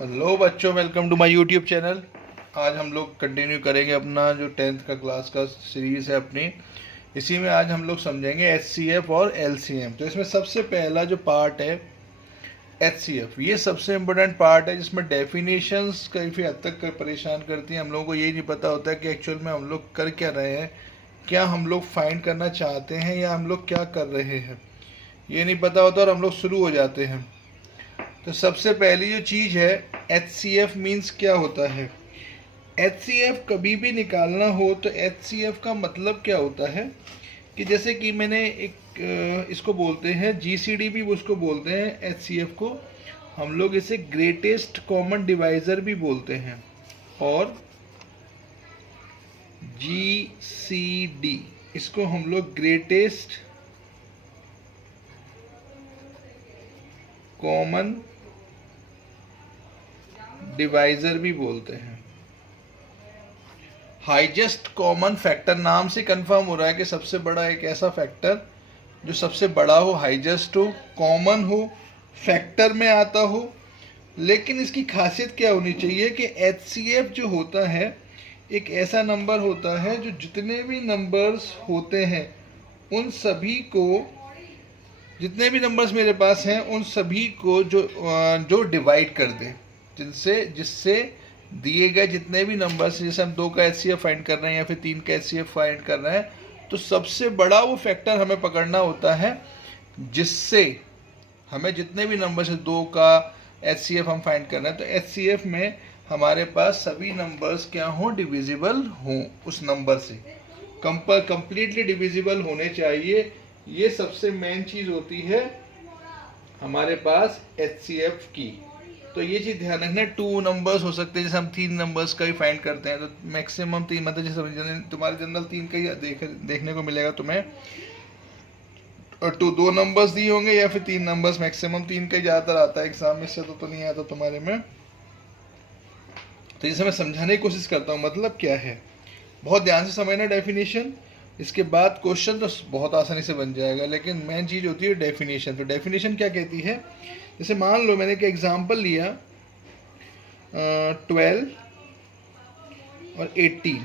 Hello बच्चों, welcome to my YouTube channel. आज हम लोग कंटिन्यू करेंगे अपना जो 10th का क्लास का सीरीज़ है अपनी। इसी में आज हम लोग समझेंगे एचसीएफ और एलसीएम। तो इसमें सबसे पहला जो पार्ट है एचसीएफ, ये सबसे इम्पोर्टेंट पार्ट है जिसमें डेफिनेशंस काफ़ी हद तक परेशान करती हैं। हम लोगों को ये नहीं पता होता है कि एक्चुअल में हम लोग कर क्या रहे हैं, क्या हम लोग फाइंड करना चाहते हैं या हम लोग क्या कर रहे हैं, ये नहीं पता होता और हम लोग शुरू हो जाते हैं। तो सबसे पहली जो चीज़ है, एच सी एफ मीन्स क्या होता है। एच सी एफ कभी भी निकालना हो तो एच सी एफ का मतलब क्या होता है कि जैसे कि मैंने एक इसको बोलते हैं जी सी डी भी उसको बोलते हैं, एच सी एफ को हम लोग इसे ग्रेटेस्ट कॉमन डिवाइज़र भी बोलते हैं, और जी सी डी इसको हम लोग ग्रेटेस्ट कॉमन डिवाइज़र भी बोलते हैं। हाईएस्ट कॉमन फैक्टर नाम से कंफर्म हो रहा है कि सबसे बड़ा एक ऐसा फैक्टर जो सबसे बड़ा हो, हाईएस्ट हो, कॉमन हो, फैक्टर में आता हो। लेकिन इसकी खासियत क्या होनी चाहिए कि एचसीएफ जो होता है एक ऐसा नंबर होता है जो जितने भी नंबर्स होते हैं उन सभी को, जितने भी नंबर्स मेरे पास हैं उन सभी को जो डिवाइड कर दे, जिनसे जिससे दिए गए जितने भी नंबर्स, जैसे हम 2 का एचसीएफ फाइंड कर रहे हैं या फिर 3 का एचसीएफ फाइंड कर रहे हैं, तो सबसे बड़ा वो फैक्टर हमें पकड़ना होता है जिससे हमें जितने भी नंबर से 2 का एचसीएफ हम फाइंड कर रहे हैं, तो एचसीएफ में हमारे पास सभी नंबर्स क्या हों, डिविजिबल हों उस नंबर से, कंप्लीटली डिविजिबल होने चाहिए। ये सबसे मेन चीज़ होती है हमारे पास एचसीएफ की। तो ये चीज़ ध्यान रखना, 2 नंबर्स हो सकते हैं, जैसे हम 3 नंबर्स का ही फाइंड करते हैं तो मैक्सिमम 3, मतलब जैसे तुम्हारे जनरल 3 का ही देखने को मिलेगा तुम्हें, और 2 नंबर्स दिए होंगे या फिर 3 नंबर्स, मैक्सिमम 3 का ही ज़्यादातर आता है एग्जाम में, इससे तो नहीं आता तुम्हारे में। तो जैसे मैं समझाने की कोशिश करता हूँ मतलब क्या है, बहुत ध्यान से समझना डेफिनेशन, इसके बाद क्वेश्चन तो बहुत आसानी से बन जाएगा। लेकिन मेन चीज़ होती है डेफिनेशन। तो डेफिनेशन क्या कहती है, जैसे मान लो मैंने एक एग्जांपल लिया 12 और 18,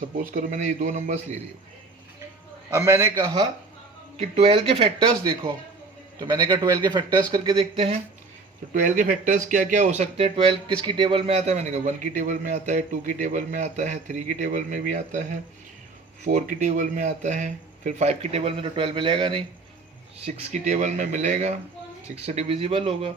सपोज करो मैंने ये 2 नंबर्स ले लिए। अब मैंने कहा कि 12 के फैक्टर्स देखो, तो मैंने कहा 12 के फैक्टर्स करके देखते हैं। तो 12 के फैक्टर्स क्या क्या हो सकते हैं, 12 किसकी टेबल में आता है, मैंने कहा 1 की टेबल में आता है, 2 की टेबल में आता है, 3 की टेबल में भी आता है, 4 की टेबल में आता है, फिर 5 की टेबल में तो 12 मिलेगा नहीं, 6 की टेबल में मिलेगा, 6 से डिविजिबल होगा।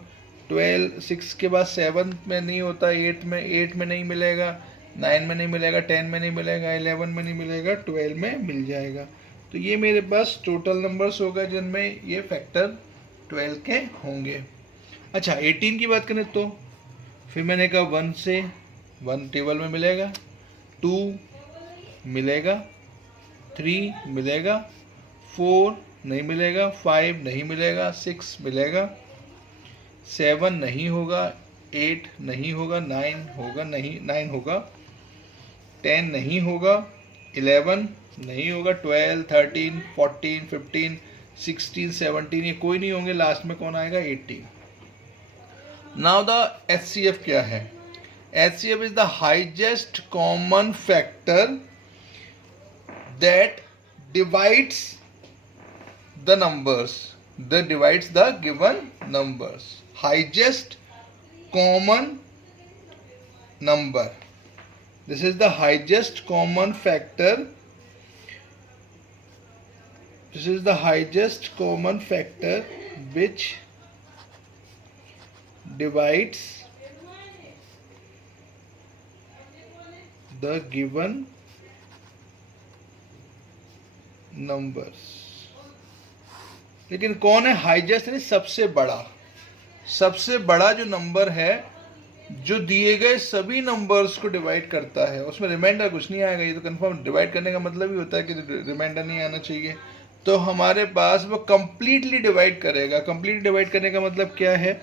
12 6 के बाद 7 में नहीं होता, 8 में नहीं मिलेगा, 9 में नहीं मिलेगा, 10 में नहीं मिलेगा, 11 में नहीं मिलेगा, 12 में मिल जाएगा। तो ये मेरे पास टोटल नंबर्स होगा जिनमें ये फैक्टर 12 के होंगे। अच्छा, 18 की बात करें तो फिर मैंने कहा 1 से 1 टेबल में मिलेगा, 2 मिलेगा, 3 मिलेगा, 4 नहीं मिलेगा, 5 नहीं मिलेगा, 6 मिलेगा, 7 नहीं होगा, 8 नहीं होगा, 9 होगा, नहीं 9 होगा, 10 नहीं होगा, 11 नहीं होगा, 12 13 14 15 16 17 ये कोई नहीं होंगे, लास्ट में कौन आएगा, 18। नाउ द एचसीएफ क्या है, HCF is the highest common factor that divides the numbers, that divides the given numbers, highest common number, this is the highest common factor, this is the highest common factor which divides the given numbers. लेकिन कौन है highest, नहीं सबसे बड़ा, सबसे बड़ा जो number है जो दिए गए सभी नंबर्स को डिवाइड करता है, उसमें रिमाइंडर कुछ नहीं आएगा। ये तो कंफर्म, डिवाइड करने का मतलब ही होता है कि रिमाइंडर नहीं आना चाहिए। तो हमारे पास वो कंप्लीटली डिवाइड करेगा। कंप्लीटली डिवाइड करने का मतलब क्या है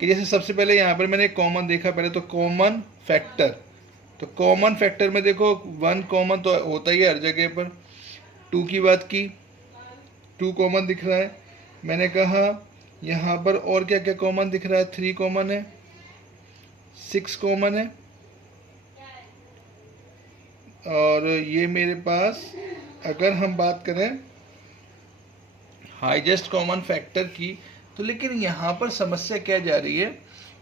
कि जैसे सबसे पहले यहाँ पर मैंने कॉमन देखा, पहले तो कॉमन फैक्टर, तो कॉमन फैक्टर में देखो 1 कॉमन तो होता ही है हर जगह पर। 2 की बात की, 2 कॉमन दिख रहा है, मैंने कहा यहाँ पर और क्या क्या कॉमन दिख रहा है, 3 कॉमन है, 6 कॉमन है, और ये मेरे पास अगर हम बात करें हाईएस्ट कॉमन फैक्टर की, तो लेकिन यहाँ पर समस्या क्या जा रही है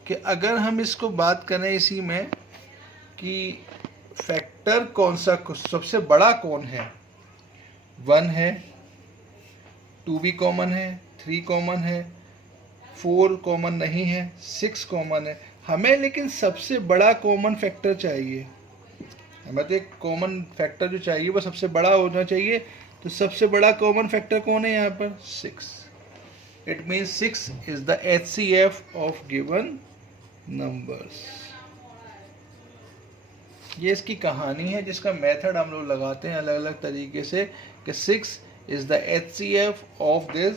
कि अगर हम इसको बात करें इसी में कि फैक्टर कौन सा सबसे बड़ा कौन है, 1 है, 2 भी कॉमन है, 3 कॉमन है, 4 कॉमन नहीं है, 6 कॉमन है। हमें लेकिन सबसे बड़ा कॉमन फैक्टर चाहिए, हमें तो एक कॉमन फैक्टर जो चाहिए वो सबसे बड़ा होना चाहिए। तो सबसे बड़ा कॉमन फैक्टर कौन है यहाँ पर, 6। It means 6 is the HCF of given numbers. ये इसकी कहानी है जिसका मेथड हम लोग लगाते हैं अलग अलग तरीके से कि 6 is the HCF of this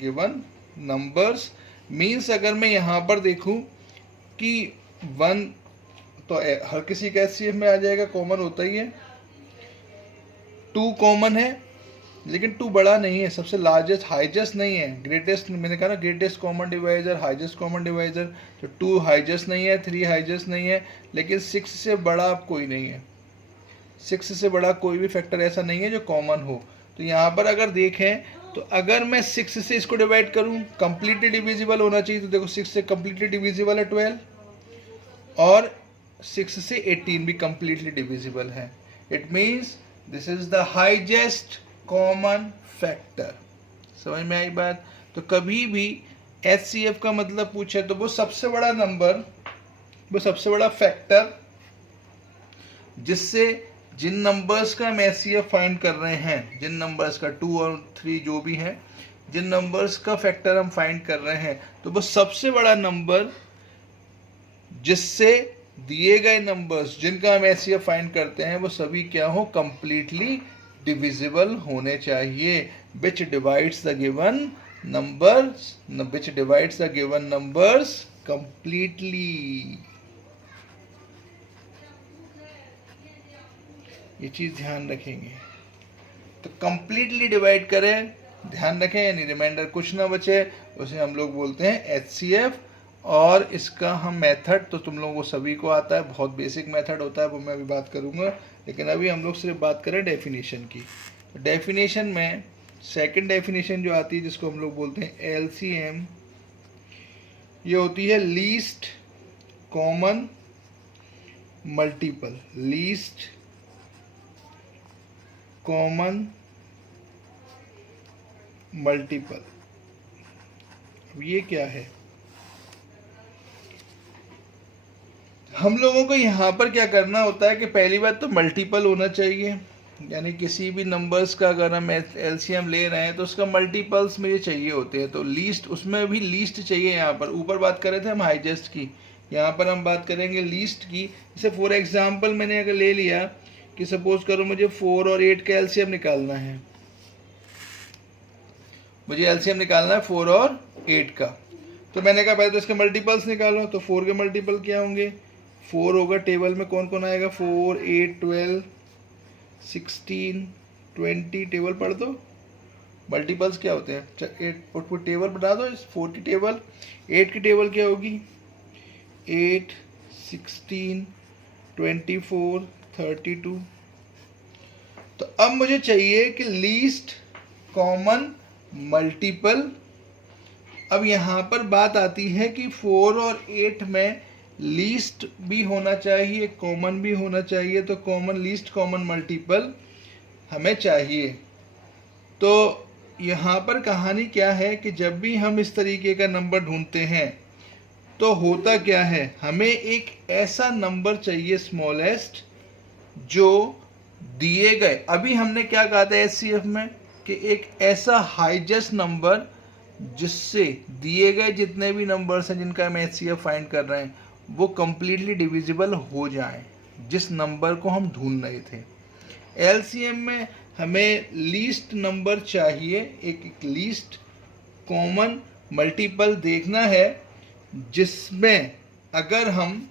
given numbers. Means अगर मैं यहाँ पर देखूं कि 1 तो हर किसी का HCF में आ जाएगा, कॉमन होता ही है। 2 कॉमन है लेकिन 2 बड़ा नहीं है, सबसे लार्जेस्ट हाईएस्ट नहीं है, ग्रेटेस्ट, मैंने कहा ना greatest common divisor, highest common divisor. तो 2 हाईएस्ट नहीं है, 3 हाईएस्ट नहीं है, लेकिन 6 से बड़ा अब कोई नहीं है। 6 से बड़ा कोई भी फैक्टर ऐसा नहीं है जो कॉमन हो। तो यहाँ पर अगर देखें तो अगर मैं 6 से इसको डिवाइड करूँ, कंप्लीटली डिविजिबल होना चाहिए। तो देखो 6 से कंप्लीटली डिविजिबल है 12, और 6 से 18 भी कंप्लीटली डिविजिबल है। It means this is the highest common factor. समझ में आई बात? तो कभी भी HCF का मतलब पूछे तो वो सबसे बड़ा नंबर, वो सबसे बड़ा फैक्टर जिससे जिन नंबर्स का हम HCF फाइंड कर रहे हैं, जिन नंबर्स का 2 और 3 जो भी हैं, जिन नंबर्स का फैक्टर हम फाइंड कर रहे हैं, तो वो सबसे बड़ा नंबर जिससे दिए गए नंबर्स जिनका हम HCF फाइंड करते हैं वो सभी क्या हो, कंप्लीटली डिविजिबल होने चाहिए। विच divides the given numbers completely. ये चीज ध्यान रखेंगे। तो कंप्लीटली डिवाइड करें, ध्यान रखें, यानी रिमाइंडर कुछ ना बचे, उसे हम लोग बोलते हैं HCF। और इसका हम मेथड तो तुम लोगों को सभी को आता है, बहुत बेसिक मेथड होता है, वो मैं अभी बात करूंगा। लेकिन अभी हम लोग सिर्फ बात करें डेफिनेशन की। तो डेफिनेशन में सेकंड डेफिनेशन जो आती है जिसको हम लोग बोलते हैं LCM, ये होती है least common multiple. Least common multiple. अब ये क्या है, हम लोगों को यहाँ पर क्या करना होता है कि पहली बात तो मल्टीपल होना चाहिए, यानी किसी भी नंबर्स का अगर हम LCM ले रहे हैं तो उसका मल्टीपल्स मुझे चाहिए होते हैं। तो लीस्ट, उसमें भी लीस्ट चाहिए। यहाँ पर ऊपर बात कर रहे थे हम हाईएस्ट की, यहाँ पर हम बात करेंगे लीस्ट की। जैसे फॉर एग्जांपल मैंने अगर ले लिया कि सपोज करो मुझे 4 और 8 का LCM निकालना है, मुझे LCM निकालना है 4 और 8 का। तो मैंने कहा पहले तो इसके मल्टीपल्स निकालो। तो 4 के मल्टीपल क्या होंगे, 4 होगा, टेबल में कौन कौन आएगा, 4, 8, 12, 16, 20, टेबल पढ़ दो। मल्टीपल्स क्या होते हैं, 8 टेबल बना दो, इस 4 की टेबल। 8 की टेबल क्या होगी, 8, 16, 24, 32। तो अब मुझे चाहिए कि लीस्ट कॉमन मल्टीपल। अब यहाँ पर बात आती है कि 4 और 8 में लीस्ट भी होना चाहिए, कॉमन भी होना चाहिए। तो कॉमन, लीस्ट कॉमन मल्टीपल हमें चाहिए। तो यहाँ पर कहानी क्या है कि जब भी हम इस तरीके का नंबर ढूंढते हैं तो होता क्या है, हमें एक ऐसा नंबर चाहिए स्मॉलेस्ट जो दिए गए, अभी हमने क्या कहा था HCF में कि एक ऐसा हाईएस्ट नंबर जिससे दिए गए जितने भी नंबर्स हैं जिनका हम HCF फाइंड कर रहे हैं वो कंप्लीटली डिविजिबल हो जाएं, जिस नंबर को हम ढूंढ रहे थे। LCM में हमें लीस्ट नंबर चाहिए, एक लीस्ट कॉमन मल्टीपल देखना है जिसमें अगर हम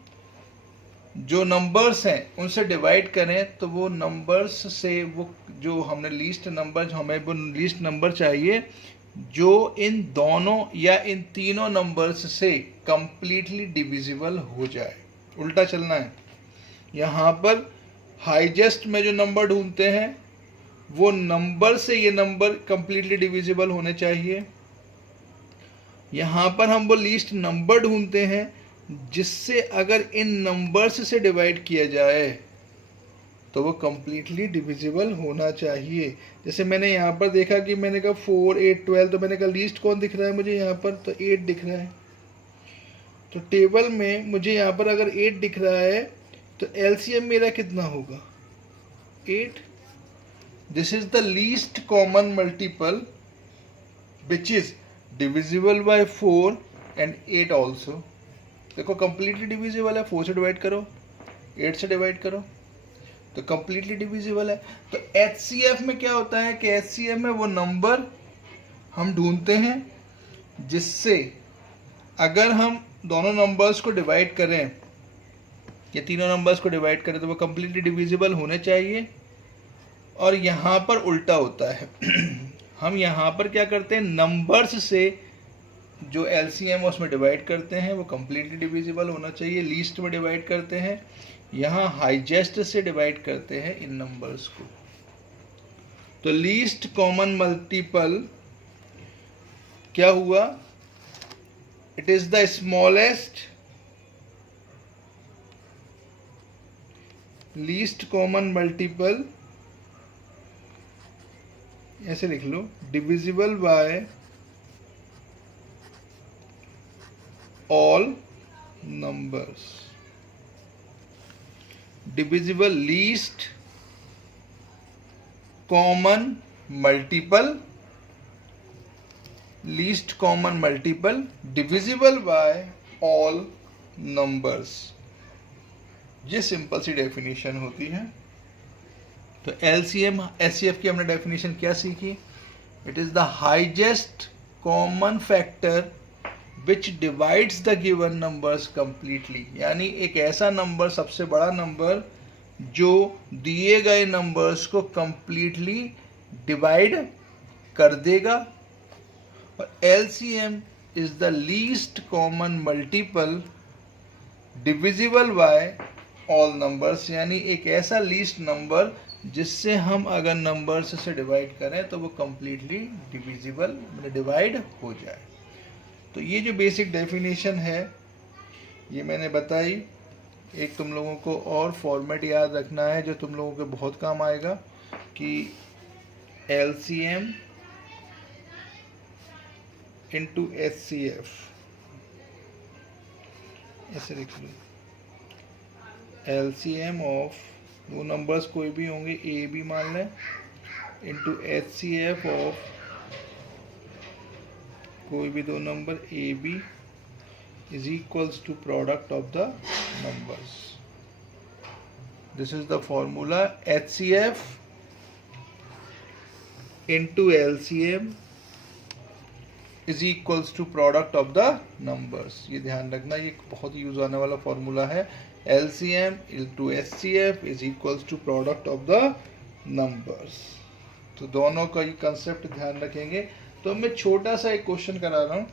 जो नंबर्स हैं उनसे डिवाइड करें तो वो नंबर्स से वो जो हमने लीस्ट नंबर, हमें वो लीस्ट नंबर चाहिए जो इन दोनों या इन तीनों नंबर्स से कंप्लीटली डिविजिबल हो जाए। उल्टा चलना है। यहाँ पर हाईजेस्ट में जो नंबर ढूंढते हैं वो नंबर से ये नंबर कंप्लीटली डिविजिबल होने चाहिए। यहाँ पर हम वो लीस्ट नंबर ढूंढते हैं जिससे अगर इन नंबर्स से डिवाइड किया जाए तो वो कंप्लीटली डिविजिबल होना चाहिए। जैसे मैंने यहाँ पर देखा कि मैंने कहा 4, 8, 12, तो मैंने कहा लीस्ट कौन दिख रहा है मुझे यहाँ पर, तो 8 दिख रहा है। तो टेबल में मुझे यहाँ पर अगर 8 दिख रहा है तो एलसीएम मेरा कितना होगा, 8। This is the least common multiple which is divisible by 4 and 8 also. देखो कंप्लीटली डिविजिबल है, 4 से डिवाइड करो, 8 से डिवाइड करो, तो कंप्लीटली डिविजिबल है। तो एचसीएफ में क्या होता है कि एचसीएफ में वो नंबर हम ढूंढते हैं जिससे अगर हम दोनों नंबर्स को डिवाइड करें या तीनों नंबर्स को डिवाइड करें तो वो कंप्लीटली डिविजिबल होने चाहिए। और यहाँ पर उल्टा होता है हम यहाँ पर क्या करते हैं, नंबर्स से जो एलसीएम उसमें डिवाइड करते हैं वो कंप्लीटली डिविजिबल होना चाहिए, लीस्ट में डिवाइड करते हैं, यहाँ हाईजेस्ट से डिवाइड करते हैं इन नंबर्स को। तो लीस्ट कॉमन मल्टीपल क्या हुआ, it is the smallest least common multiple, ऐसे लिख लो, divisible by all numbers. Divisible least common multiple, least common multiple divisible by all numbers. ये सिंपल सी डेफिनेशन होती है। तो एलसीएम एचसीएफ की हमने डेफिनेशन क्या सीखी, it is the highest common factor which divides the given numbers completely, यानी एक ऐसा नंबर, सबसे बड़ा नंबर जो दिए गए नंबर्स को कंप्लीटली डिवाइड कर देगा। और LCM is the least common multiple divisible by all numbers, यानी एक ऐसा लीस्ट नंबर जिससे हम अगर नंबर्स से डिवाइड करें तो वो कंप्लीटली डिविजिबल डिवाइड हो जाए। तो ये जो बेसिक डेफिनेशन है ये मैंने बताई। एक तुम लोगों को और फॉर्मेट याद रखना है जो तुम लोगों के बहुत काम आएगा कि एलसीएम इंटू एचसीएफ, ऐसे लिख लो, एलसीएम ऑफ दो नंबर्स कोई भी होंगे ए बी मान लें इंटू एचसीएफ ऑफ कोई भी दो number A B is equals to product of the numbers. This is the formula, HCF into LCM is equals to product of the numbers. ये ध्यान रखना, ये बहुत यूज आने वाला फॉर्मूला है। LCM into HCF is equals to product of the numbers. तो दोनों का ये कंसेप्ट ध्यान रखेंगे। तो मैं छोटा सा एक क्वेश्चन करा रहा हूँ,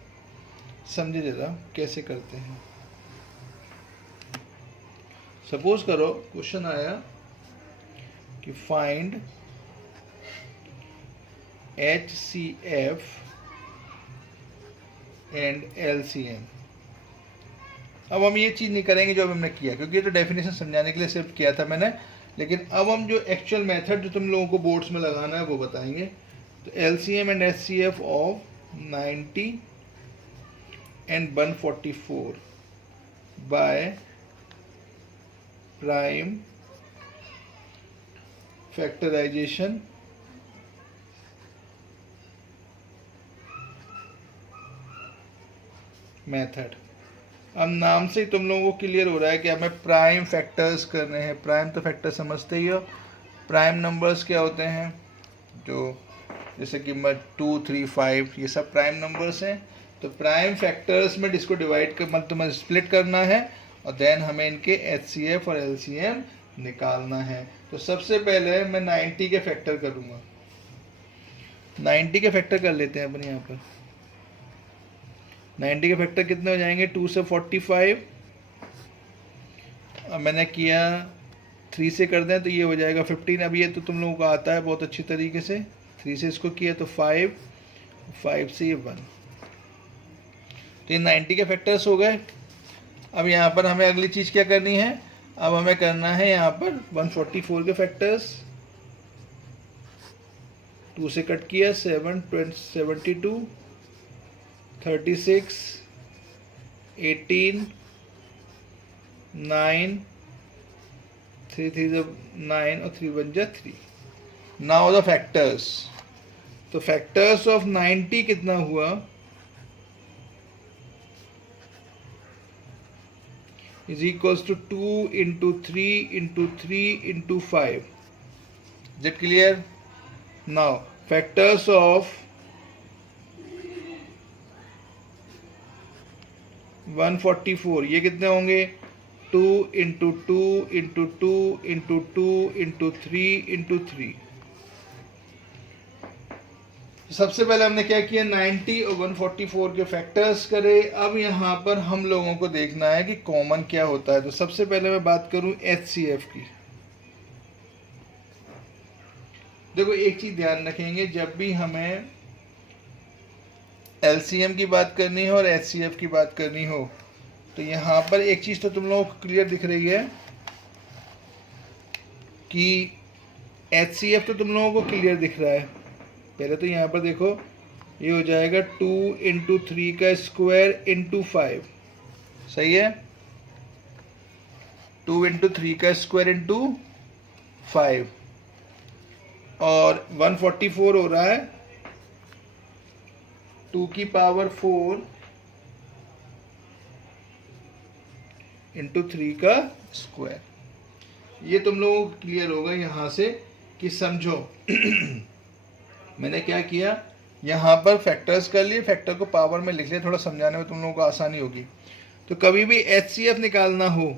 समझे जरा कैसे करते हैं। सपोज करो क्वेश्चन आया कि फाइंड HCF एंड LCM। अब हम ये चीज नहीं करेंगे जो अब हमने किया, क्योंकि ये तो डेफिनेशन समझाने के लिए सिर्फ किया था मैंने, लेकिन अब हम जो एक्चुअल मेथड जो तुम लोगों को बोर्ड्स में लगाना है वो बताएंगे। तो LCM and HCF of 90 and 144 by prime factorization method. अब नाम से ही तुम लोगों को क्लियर हो रहा है कि हमें प्राइम फैक्टर्स करने हैं। प्राइम तो फैक्टर समझते ही हो, प्राइम नंबर्स क्या होते हैं, जो जैसे कि 2, 3, 5 ये सब प्राइम नंबर्स हैं। तो प्राइम फैक्टर्स में इसको डिवाइड कर मतलब स्प्लिट करना है और देन हमें इनके HCF और LCM निकालना है। तो सबसे पहले मैं 90 के फैक्टर करूँगा। 90 के फैक्टर कर लेते हैं अपन यहाँ पर। 90 के फैक्टर कितने हो जाएंगे, 2 से 45, अब मैंने किया 3 से कर दें तो ये हो जाएगा 15। अब ये तो तुम लोगों को आता है बहुत अच्छी तरीके से। 3 से इसको किया तो 5, 5 से ये 1, तो ये 90 के फैक्टर्स हो गए। अब यहाँ पर हमें अगली चीज़ क्या करनी है, अब हमें करना है यहाँ पर 144 के फैक्टर्स। 2 से कट किया 7, 72, 36, 18, 9, 3 3 9 और 3 1 3। Now the factors. तो फैक्टर्स ऑफ 90 कितना हुआ, is equals to 2 into 3 into 3 into 5। Is it clear? Now factors of 144 ये कितने होंगे, 2 into 2 into 2 into 2 into 3 into 3। सबसे पहले हमने क्या किया, 90 और 144 के फैक्टर्स करे। अब यहाँ पर हम लोगों को देखना है कि कॉमन क्या होता है। तो सबसे पहले मैं बात करूँ HCF की। देखो एक चीज़ ध्यान रखेंगे, जब भी हमें LCM की बात करनी हो और HCF की बात करनी हो, तो यहाँ पर एक चीज़ तो तुम लोगों को क्लियर दिख रही है कि HCF तो तुम लोगों को क्लियर दिख रहा है। पहले तो यहाँ पर देखो ये हो जाएगा 2 इंटू 3 का स्क्वायर इंटू 5, सही है। 2 इंटू 3 का स्क्वायर इंटू 5, और 144 हो रहा है 2 की पावर 4 इंटू 3 का स्क्वायर। ये तुम लोगों को क्लियर होगा यहाँ से कि समझो मैंने क्या किया, यहाँ पर फैक्टर्स कर लिए, फैक्टर को पावर में लिख लिया, थोड़ा समझाने में तुम लोगों को आसानी होगी। तो कभी भी HCF निकालना हो,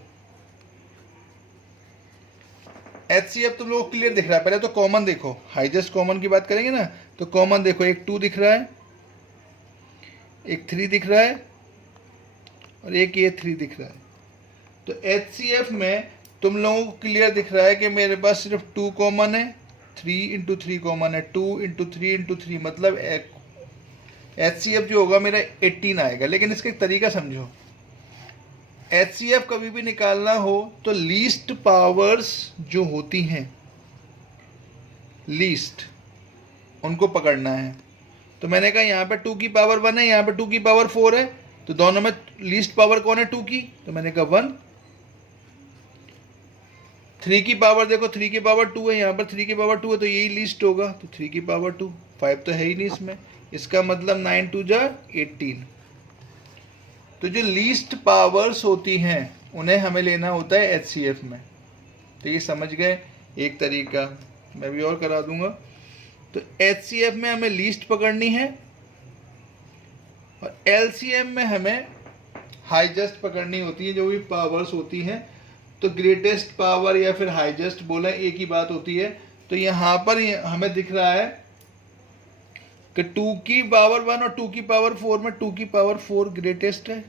HCF तुम लोगों को क्लियर दिख रहा है। पहले तो कॉमन देखो, हाईएस्ट कॉमन की बात करेंगे ना, तो कॉमन देखो, एक 2 दिख रहा है, एक 3 दिख रहा है, और एक ये 3 दिख रहा है। तो HCF में तुम लोगों को क्लियर दिख रहा है कि मेरे पास सिर्फ 2 कॉमन है, 3 इंटू 3 कॉमन है, 2 इंटू 3 इंटू 3, मतलब HCF जो होगा मेरा 18 आएगा। लेकिन इसका एक तरीका समझो, HCF कभी भी निकालना हो तो लीस्ट पावर्स जो होती हैं, लीस्ट, उनको पकड़ना है। तो मैंने कहा यहाँ पे 2 की पावर 1 है, यहाँ पे 2 की पावर 4 है, तो दोनों में लीस्ट पावर कौन है, 2 की, तो मैंने कहा 1। 3 की पावर देखो, 3 की पावर 2 है, यहाँ पर 3 की पावर 2 है, तो यही लीस्ट होगा, तो 3 की पावर 2, 5 तो है ही नहीं इसमें। इसका मतलब 9 2 जा 18। तो जो लीस्ट पावर्स होती हैं उन्हें हमें लेना होता है HCF में। तो ये समझ गए एक तरीका, मैं भी और करा दूंगा। तो HCF में हमें लीस्ट पकड़नी है, और LCM में हमें हाईएस्ट पकड़नी होती है, जो भी पावर्स होती हैं। तो ग्रेटेस्ट पावर या फिर हाईएस्ट बोला एक ही बात होती है। तो यहाँ पर हमें दिख रहा है कि 2 की पावर 1 और 2 की पावर 4 में 2 की पावर 4 ग्रेटेस्ट है।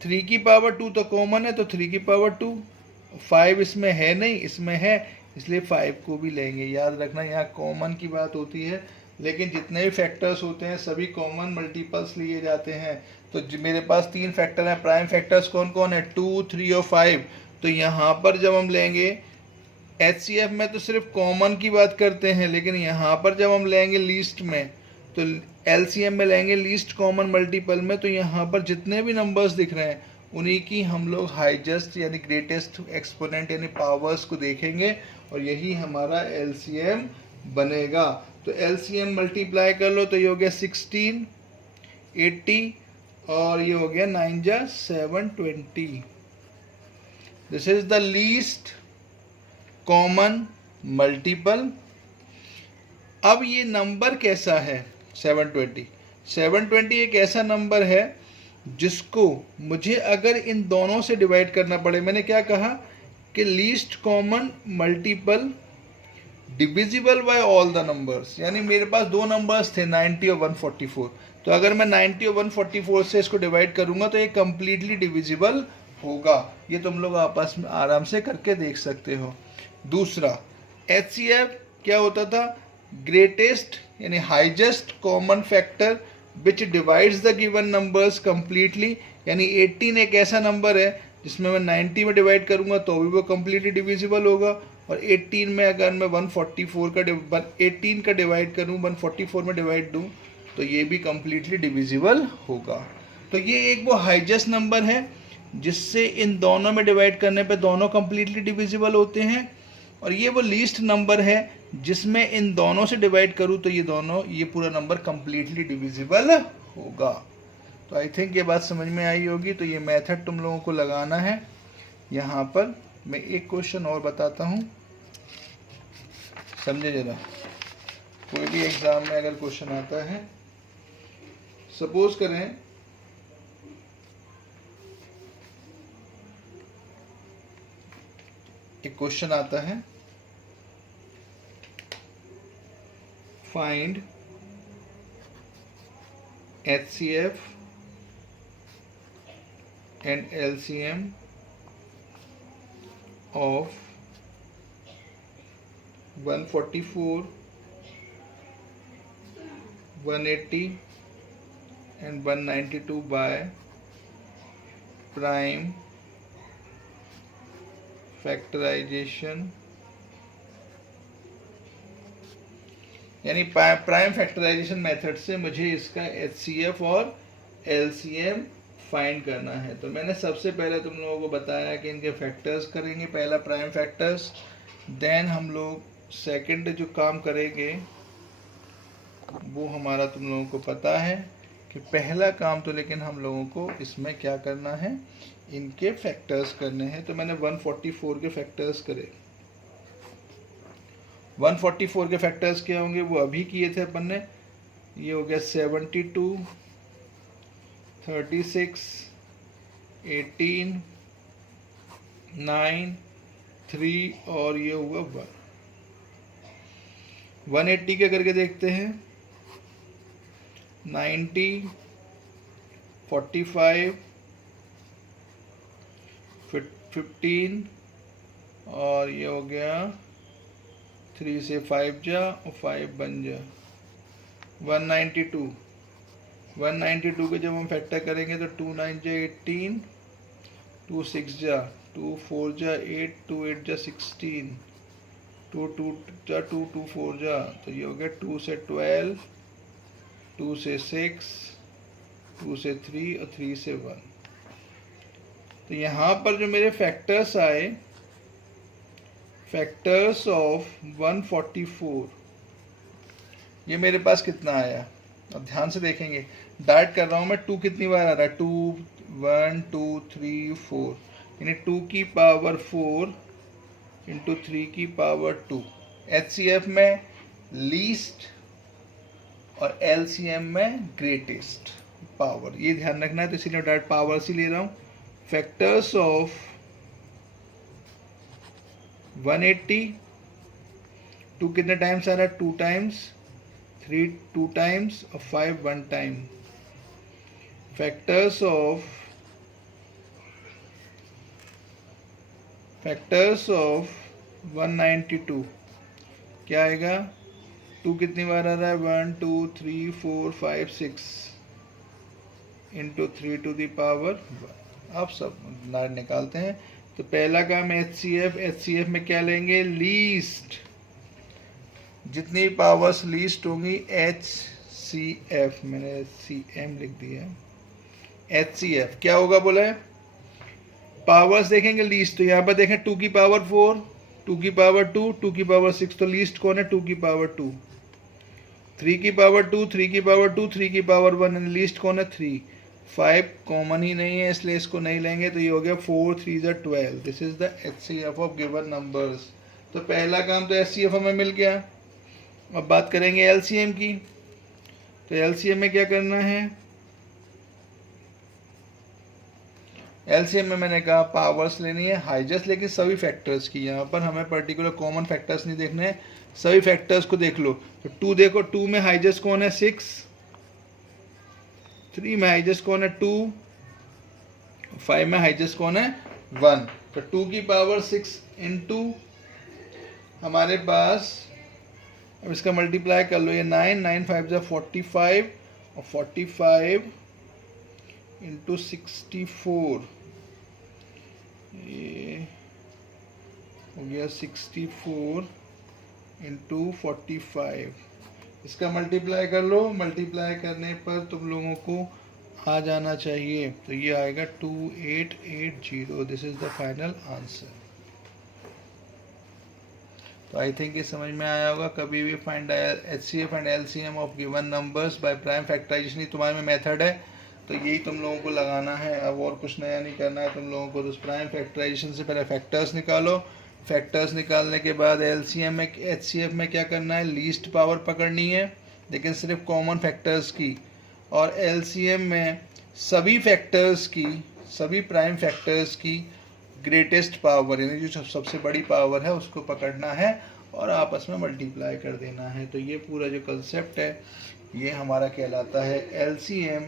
3 की पावर 2 तो कॉमन है, तो 3 की पावर 2। 5 इसमें है नहीं, इसमें है, इसलिए 5 को भी लेंगे। याद रखना यहाँ कॉमन की बात होती है, लेकिन जितने भी फैक्टर्स होते हैं सभी कॉमन मल्टीपल्स लिए जाते हैं। तो मेरे पास 3 फैक्टर हैं, प्राइम फैक्टर्स कौन कौन है, 2, 3 और 5। तो यहाँ पर जब हम लेंगे HCF में तो सिर्फ कॉमन की बात करते हैं, लेकिन यहाँ पर जब हम लेंगे लीस्ट में, तो LCM में लेंगे लीस्ट कॉमन मल्टीपल में, तो यहाँ पर जितने भी नंबर्स दिख रहे हैं उन्हीं की हम लोग हाईएस्ट यानी ग्रेटेस्ट एक्सपोनेंट यानी पावर्स को देखेंगे, और यही हमारा LCM बनेगा। तो LCM मल्टीप्लाई कर लो तो ये हो गया 16, 80, और ये हो गया 9 जा 720। This is the least common multiple. अब ये नंबर कैसा है 720? 720 एक ऐसा नंबर है जिसको मुझे अगर इन दोनों से डिवाइड करना पड़े, मैंने क्या कहा कि least common multiple divisible by all the numbers, यानी मेरे पास 2 नंबर्स थे 90 और 144। तो अगर मैं 90 और 144 से इसको डिवाइड करूंगा तो ये कंप्लीटली डिविजिबल होगा। ये तुम लोग आपस में आराम से करके देख सकते हो। दूसरा HCF क्या होता था, ग्रेटेस्ट यानी highest common factor which divides the given numbers completely, यानी 18 एक ऐसा नंबर है जिसमें मैं 90 में डिवाइड करूंगा तो भी वो कंप्लीटली डिविजिबल होगा, और 18 में अगर मैं 144 का 18 का डिवाइड करूं 144 में डिवाइड दूं तो ये भी कंप्लीटली डिविजिबल होगा। तो ये एक वो हाईएस्ट नंबर है जिससे इन दोनों में डिवाइड करने पे दोनों कंप्लीटली डिविजिबल होते हैं, और ये वो लीस्ट नंबर है जिसमें इन दोनों से डिवाइड करूं तो ये पूरा नंबर कंप्लीटली डिविजिबल होगा। तो आई थिंक ये बात समझ में आई होगी। तो ये मेथड तुम लोगों को लगाना है। यहाँ पर मैं एक क्वेश्चन और बताता हूँ, समझे जरा। कोई भी एग्जाम में अगर क्वेश्चन आता है, सपोज करें एक क्वेश्चन आता है, find HCF and LCM of 144, 180 and 192 by prime factorisation, यानी प्राइम फैक्टराइजेशन मेथड से मुझे इसका HCF और LCM फाइंड करना है। तो मैंने सबसे पहले तुम लोगों को बताया कि इनके फैक्टर्स करेंगे, पहला प्राइम फैक्टर्स, देन हम लोग सेकंड जो काम करेंगे वो हमारा तुम लोगों को पता है कि पहला काम तो लेकिन हम लोगों को इसमें क्या करना है, इनके फैक्टर्स करने हैं। तो मैंने 144 के फैक्टर्स करे। 144 के फैक्टर्स क्या होंगे वो अभी किए थे अपन ने। ये हो गया 72, 36, 18, 9, 3 और ये हुआ 1। 180 के करके देखते हैं, 90, 45, 15 और ये हो गया 3 से 5 जा और 5 बन जा 192। 192 के जब हम फैक्टर करेंगे तो 2 9 जा 18, 2 6 जा 2 4 जा 8, 2 8 जा 16, 2 2 जा 2 2 4 जा, तो ये हो गया 2 से 12, 2 से 6, 2 से 3 और 3 से 1। तो यहाँ पर जो मेरे फैक्टर्स आए, फैक्टर्स ऑफ 144, ये मेरे पास कितना आया, अब ध्यान से देखेंगे। डाइट कर रहा हूँ मैं, 2 कितनी बार आ रहा है, 2 1 2 3 4, यानी 2 की पावर 4 इंटू 3 की पावर 2। HCF में लीस्ट और LCM में ग्रेटेस्ट पावर, ये ध्यान रखना है। तो इसीलिए डाइट पावर से ले रहा हूँ। फैक्टर्स ऑफ 180, 2 कितने टाइम्स आ रहा है, 2 टाइम्स, 3 2 टाइम्स और 5 1 टाइम। फैक्टर्स ऑफ 192 क्या आएगा, 2 कितनी बार आ रहा है, 1 2 3 4 5 6 इंटू 3 टू द पावर 1। अब सब निकालते हैं। तो पहला काम HCF में क्या लेंगे, लीस्ट, जितनी पावर्स लीस्ट होंगी HCF, मैंने CM लिख दिया। HCF क्या होगा बोला है, पावर्स देखेंगे लीस्ट, तो यहाँ पर देखें 2 की पावर 4, 2 की पावर 2, 2 की पावर 6, तो लीस्ट कौन है, 2 की पावर 2, 3 की पावर 2, 3 की पावर 2, 3 की पावर 1, लीस्ट कौन है 3। 5 कॉमन ही नहीं है इसलिए इसको नहीं लेंगे, तो ये हो गया 4 3 12। This is the HCF of given numbers. तो पहला काम तो HCF हमें मिल गया। अब बात करेंगे LCM की। तो LCM में क्या करना है, LCM में मैंने कहा पावर्स लेनी है हाईएस्ट, लेकिन सभी फैक्टर्स की। यहाँ पर हमें पर्टिकुलर कॉमन फैक्टर्स नहीं देखने हैं, सभी फैक्टर्स को देख लो। तो 2 देखो, 2 में हाईएस्ट कौन है 6, 3 में हाईएस्ट कौन है 2, 5 में हाइजेस्ट कौन है? 1। तो 2 की पावर 6 इंटू हमारे पास, अब इसका मल्टीप्लाई कर लो, ये 9, 9 5 जा 45 और 45 इंटू 64, ये हो गया 64 इंटू 45। इसका मल्टीप्लाई कर लो, मल्टीप्लाई करने पर तुम लोगों को आ जाना चाहिए, तो ये आएगा 2880। This is the final answer. तो आई थिंक ये समझ में आया होगा। कभी भी find HCF and LCM of given numbers by prime factorization ही तुम्हारे में मेथड है, तो यही तुम लोगों को लगाना है। अब और कुछ नया नहीं करना है तुम लोगों को। तो प्राइम फैक्टराइजेशन से पहले फैक्टर्स निकालो, फैक्टर्स निकालने के बाद LCM में HCF में क्या करना है, लीस्ट पावर पकड़नी है, लेकिन सिर्फ कॉमन फैक्टर्स की। और LCM में सभी फैक्टर्स की, सभी प्राइम फैक्टर्स की ग्रेटेस्ट पावर, यानी जो सबसे बड़ी पावर है उसको पकड़ना है और आपस में मल्टीप्लाई कर देना है। तो ये पूरा जो कंसेप्ट है ये हमारा कहलाता है LCM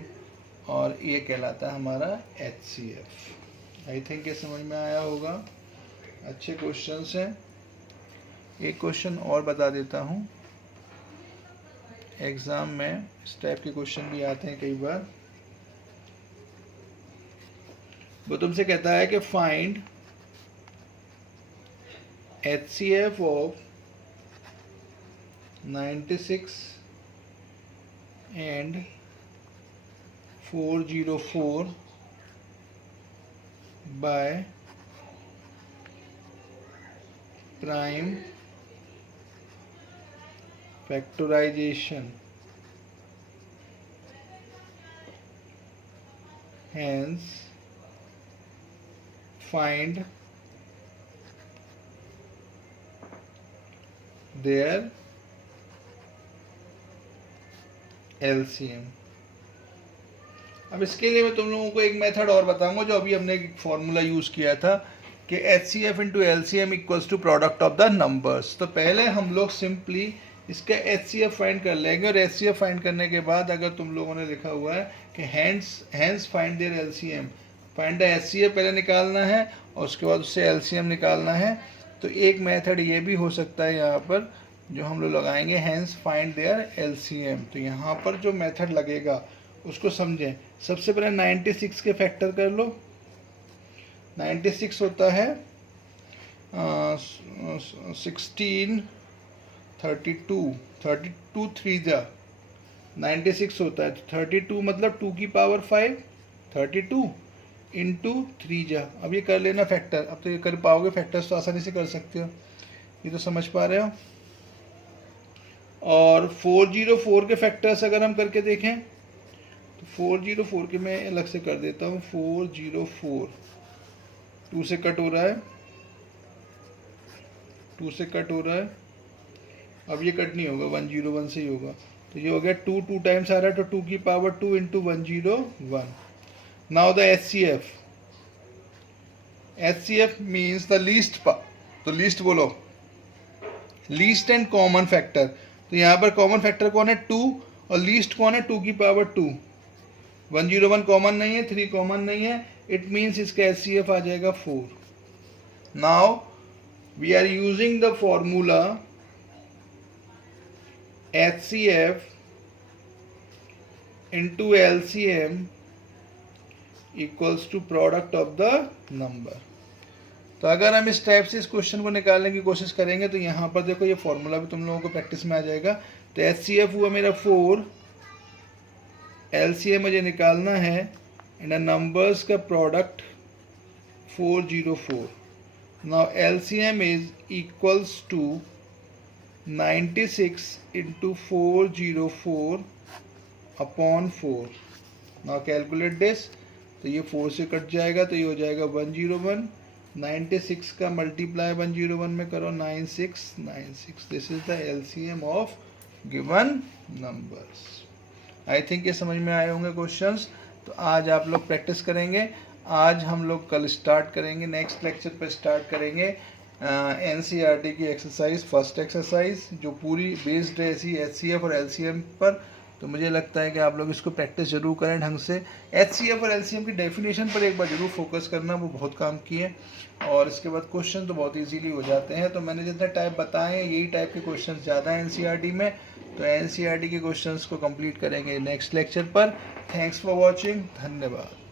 और ये कहलाता है हमारा HCF। आई थिंक ये समझ में आया होगा। अच्छे क्वेश्चंस हैं। एक क्वेश्चन और बता देता हूँ, एग्ज़ाम में इस टाइप के क्वेश्चन भी आते हैं कई बार। वो तुमसे कहता है कि find HCF of 96 and 404 by prime factorisation, hence find their LCM। अब इसके लिए मैं तुम लोगों को एक मेथड और बताऊंगा, जो अभी हमने एक फॉर्मूला यूज़ किया था कि HCF into LCM equals to product of the numbers. तो पहले हम लोग सिंपली इसका HCF फाइंड कर लेंगे, और HCF फाइंड करने के बाद अगर तुम लोगों ने लिखा हुआ है कि hence find their LCM, find the HCF पहले निकालना है और उसके बाद उससे LCM निकालना है। तो एक मेथड ये भी हो सकता है यहाँ पर जो हम लोग लगाएंगे, हैंस फाइंड देयर LCM। तो यहाँ पर जो मेथड लगेगा उसको समझें। सबसे पहले 96 के फैक्टर कर लो। 96 होता है 16 32, 32 3 जा 96 होता है। 32 मतलब 2 की पावर 5, 32 इंटू 3 जा। अब ये कर लेना फैक्टर। अब तो ये कर पाओगे, फैक्टर्स तो आसानी से कर सकते हो, ये तो समझ पा रहे हो। और 404 के फैक्टर्स अगर हम करके देखें तो 404 के मैं अलग से कर देता हूँ। 404 2 से कट हो रहा है, 2 से कट हो रहा है। अब ये कट नहीं होगा, 101 से ही होगा। तो ये हो गया 2, 2 टाइम्स आ रहा है, तो 2 की power 2 into 101। Now the HCF, HCF means the least. तो लीस्ट बोलो, लीस्ट एंड कॉमन फैक्टर। तो यहाँ पर कॉमन फैक्टर कौन है, 2, और लीस्ट कौन है, 2 की पावर 2। 101 कॉमन नहीं है, 3 कॉमन नहीं है, इट मीन्स इसका HCF आ जाएगा 4। Now we are using the formula HCF into LCM equals to product of the number। तो अगर हम इस टाइप से इस क्वेश्चन को निकालने की कोशिश करेंगे तो यहाँ पर देखो ये फॉर्मूला भी तुम लोगों को प्रैक्टिस में आ जाएगा। तो HCF हुआ मेरा 4, LCM मुझे निकालना है, एंड नंबर्स का product 404। Now LCM is equals to 96 into 404 upon 4। Now calculate this. तो ये 4 से कट जाएगा, तो ये हो जाएगा 101। 96 का मल्टीप्लाई 101 में करो, 9696। This is the LCM of given numbers. I think ये समझ में आए होंगे क्वेश्चंस। तो आज आप लोग प्रैक्टिस करेंगे। आज हम लोग कल स्टार्ट करेंगे, नेक्स्ट लेक्चर पर स्टार्ट करेंगे NCERT की एक्सरसाइज, फर्स्ट एक्सरसाइज, जो पूरी बेस्ड है इसी HCF और LCM पर। तो मुझे लगता है कि आप लोग इसको प्रैक्टिस जरूर करें ढंग से। HCF और LCM की डेफिनेशन पर एक बार जरूर फोकस करना, वो बहुत काम की है। और इसके बाद क्वेश्चन तो बहुत इजीली हो जाते हैं। तो मैंने जितने टाइप बताए हैं यही टाइप के क्वेश्चन ज़्यादा है NCERT में। तो NCERT के क्वेश्चंस को कंप्लीट करेंगे नेक्स्ट लेक्चर पर। थैंक्स फॉर वॉचिंग, धन्यवाद।